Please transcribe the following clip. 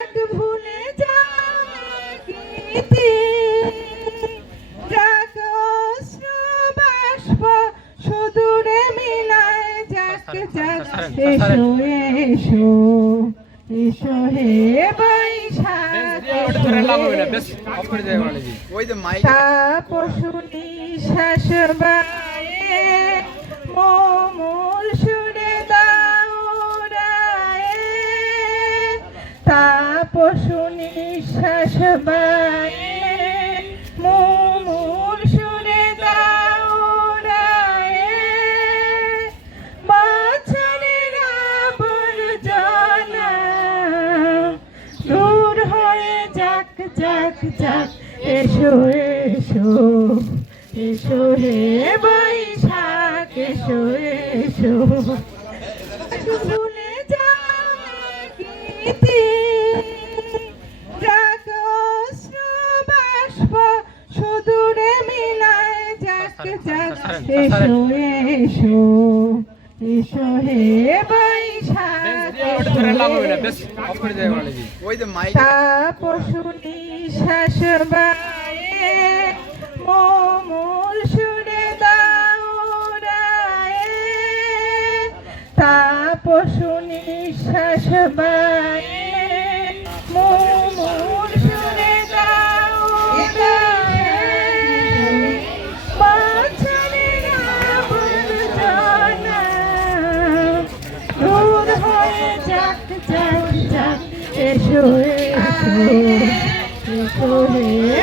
ভুলে যাইতে যাক অশ্রু বাষ্প সুদূরে মিলায় যাক যাক এসো এসো এসো হে বৈশাখ তাপসু নিঃশ্বাস বায়ে মোমূল সুরে দাউরায়ে তাপসু নিঃশ্বাস বায়ে মোমূল সুরে দাউরায়ে বছরের আবর্জনা দূর হয়ে যাক যাক যাক এসো এসো এসো হে বৈশাখ এসো এসো ভুলে যাইতে যাক অশ্রু বাষ্প সুদূরে মিলায় যাক যাক এসো এসো এসো হে বৈশাখ তাপসু নিঃশ্বাস বায়ে মোমূল সুরে দাউরায়ে তাপসু নিঃশ্বাস বায়ে মোমূল সুরে দাউরায়ে বছরের আবর্জনা দূর হয়ে যাক যাক যাক এসো এসো এসো হে